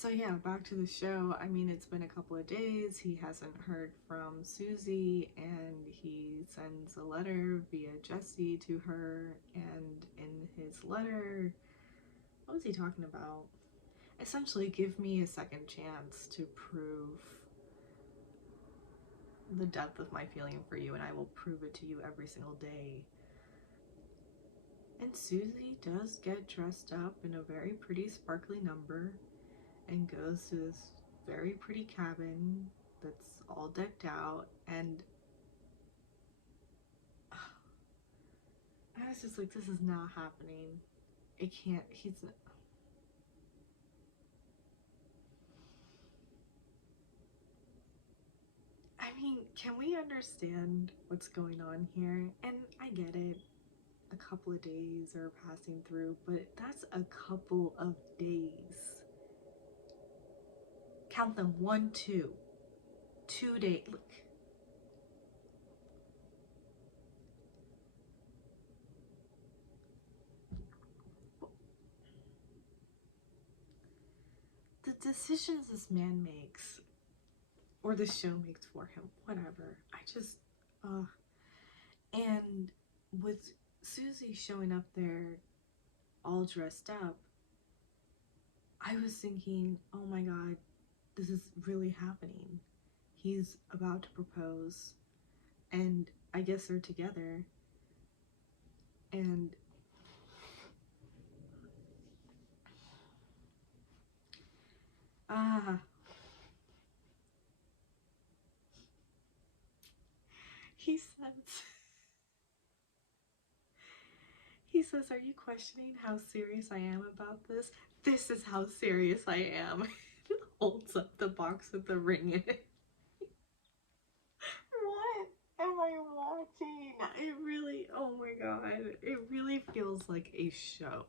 So yeah, back to the show. I mean, it's been a couple of days. He hasn't heard from Susie, and he sends a letter via Jesse to her. And in his letter, what was he talking about? Essentially, give me a second chance to prove the depth of my feeling for you, and I will prove it to you every single day. And Susie does get dressed up in a very pretty sparkly number and goes to this very pretty cabin that's all decked out, and I was just like, this is not happening. It can't, he's I mean, can we understand what's going on here? And I get it, a couple of days are passing through, but that's a couple of days. Count them, 1, 2, 2 days. Look, the decisions this man makes, or the show makes for him, whatever. I just, and with Susie showing up there all dressed up, I was thinking, oh my god, this is really happening. He's about to propose, and I guess they're together. And ah, he says, he says, are you questioning how serious I am about this? This is how serious I am. Holds up the box with the ring in it. What am I watching? It really, oh my god, it really feels like a show.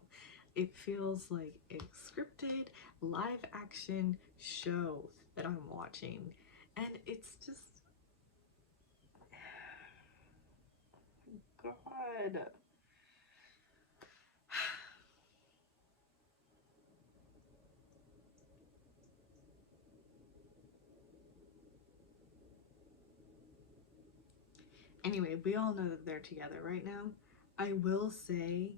It feels like a scripted live action show that I'm watching. And it's just, God. Anyway, we all know that they're together right now. I will say,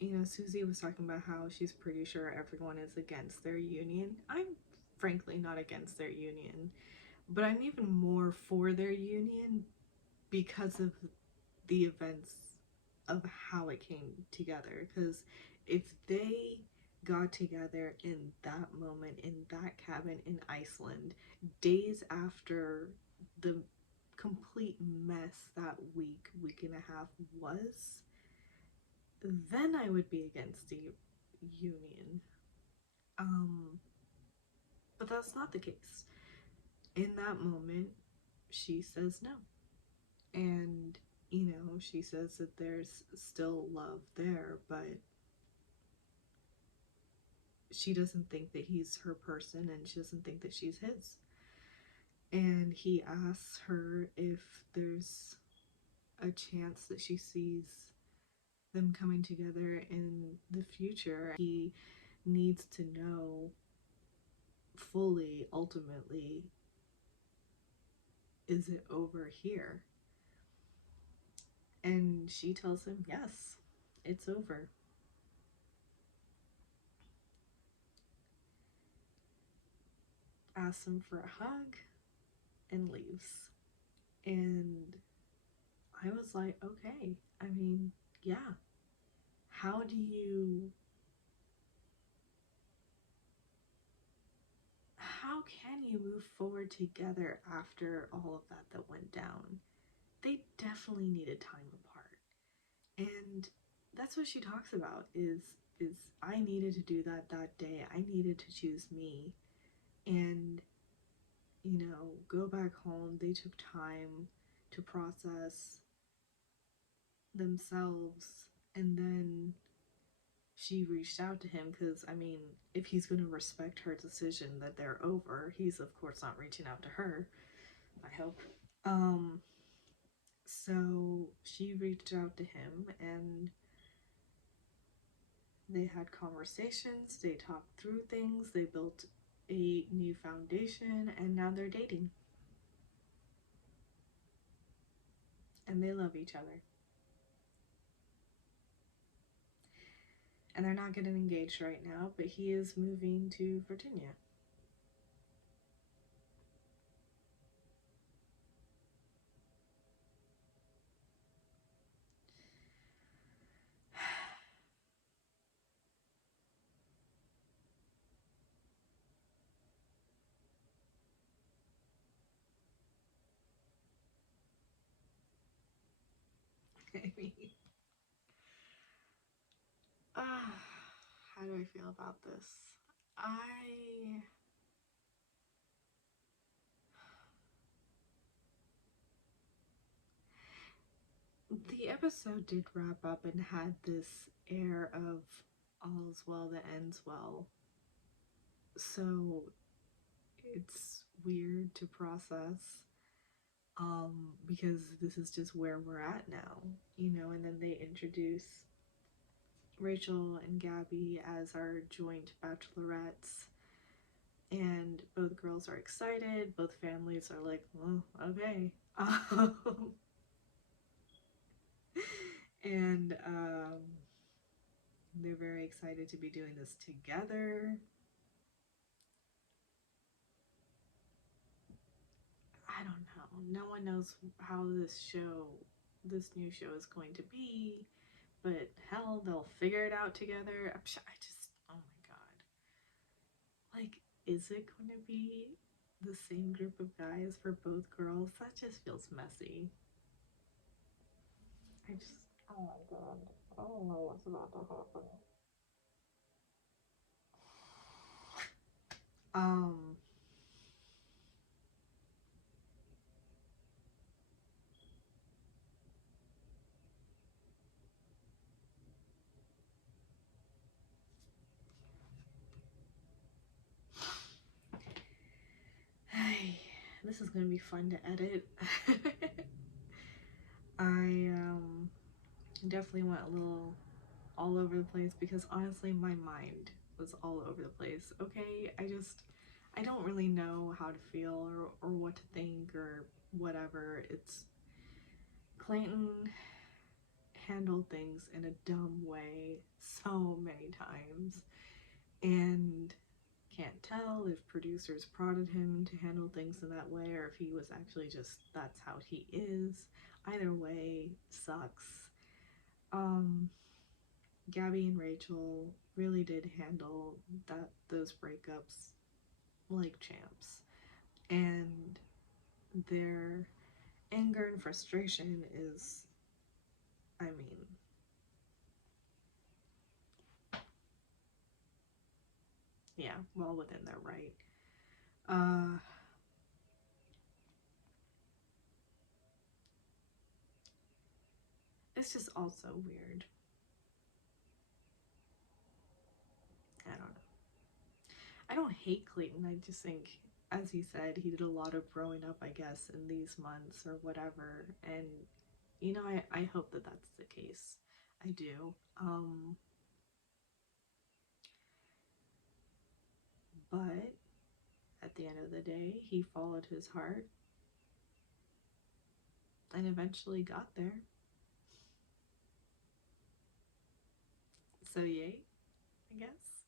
you know, Susie was talking about how she's pretty sure everyone is against their union. I'm frankly not against their union, but I'm even more for their union because of the events of how it came together. Because if they got together in that moment, in that cabin in Iceland, days after the complete mess that week and a half was, then I would be against the union. Um, but that's not the case. In that moment, she says no. And, you know, she says that there's still love there, but she doesn't think that he's her person and she doesn't think that she's his. And he asks her if there's a chance that she sees them coming together in the future. He needs to know fully, ultimately, is it over here? And she tells him, yes, it's over. Asks him for a hug and leaves. And I was like, okay, I mean, yeah. How do you, how can you move forward together after all of that went down? They definitely needed time apart. And that's what she talks about is I needed to do that day. I needed to choose me and, you know, go back home. They took time to process themselves, and then she reached out to him because, I mean, if he's going to respect her decision that they're over, he's of course not reaching out to her, I hope. Um, so she reached out to him and they had conversations, they talked through things, they built new foundation, and now they're dating. And they love each other. And they're not getting engaged right now, but he is moving to Virginia. I mean, how do I feel about this? I The episode did wrap up and had this air of all's well that ends well. So it's weird to process because this is just where we're at now, and then they introduce Rachel and Gabby as our joint bachelorettes, and both girls are excited. Both families are like, well, okay. And they're very excited to be doing this together. I don't know. No one knows how this new show is going to be, but hell, they'll figure it out together. Oh my god. Like, is it going to be the same group of guys for both girls? That just feels messy. Oh my god. I don't know what's about to happen. Um, this is gonna be fun to edit. I definitely went a little all over the place because honestly my mind was all over the place. Okay, I don't really know how to feel or what to think or whatever. It's Clayton handled things in a dumb way so many times, and can't tell if producers prodded him to handle things in that way or if he was actually just that's how he is. Either way sucks. Gabby and Rachel really did handle those breakups like champs, and their anger and frustration is, I mean, yeah, well within their right. Uh, it's just also weird. I don't know. I don't hate Clayton. I just think, as he said, he did a lot of growing up, I guess, in these months or whatever. And, I hope that that's the case. I do. But at the end of the day, he followed his heart and eventually got there. So yay, I guess.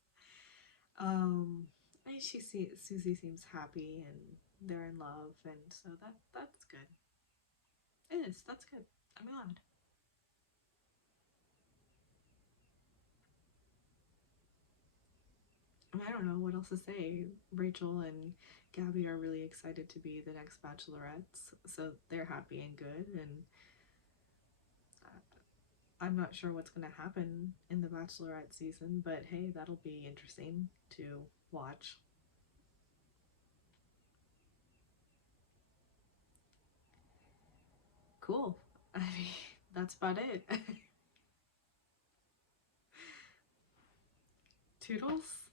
Um, Susie seems happy and they're in love, and so that's good. It is. That's good. I'm glad. I don't know what else to say. Rachel and Gabby are really excited to be the next bachelorettes, so they're happy and good. And I'm not sure what's going to happen in the bachelorette season, but hey, that'll be interesting to watch. Cool. I mean, that's about it. Toodles?